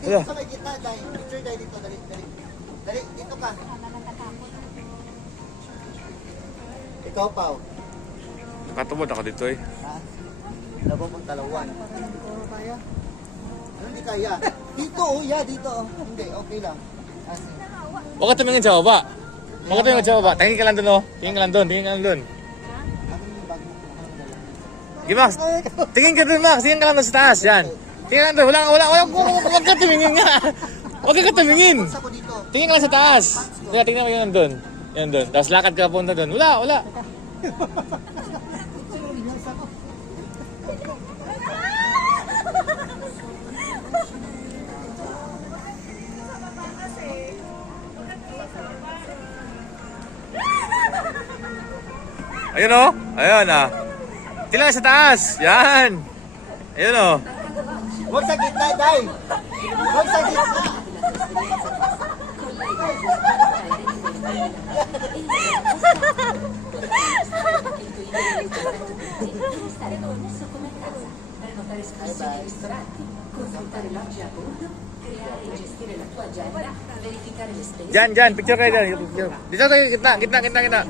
dito sa may gitna, dahil. Picture dahil dito, dali. Dali, dito ka. Ikaw, Pao. Nakatubod ako dito eh. Ha? Labo mong talawan. Kaya? Ano hindi kaya? Dito, dito. Hindi, okay lang. Sige. Huwag ka tumingin sa baba. Huwag ka tumingin sa baba. Tingin ka lang dun oh. Tingin ka lang dun. Ano yung bag mo? Sige Max. Tingin ka dun Max. Tingin ka lang dun sa taas. Yan. Tingin ka lang dun. Huwag ka tumingin nga. Huwag ka tumingin. Ako dito. Tingin ka lang sa taas. Tingnan mo yun dun. Yan dun. Tapos lakad ka punta dun. Wala. Ayun oh. Ayun ah. Tingnan sa taas. Yan. Ayun oh. Huwag sa gitna, Day. Huwag sa gitna. Diyan. Picture kayo dyan. Dito kayo. Gitna.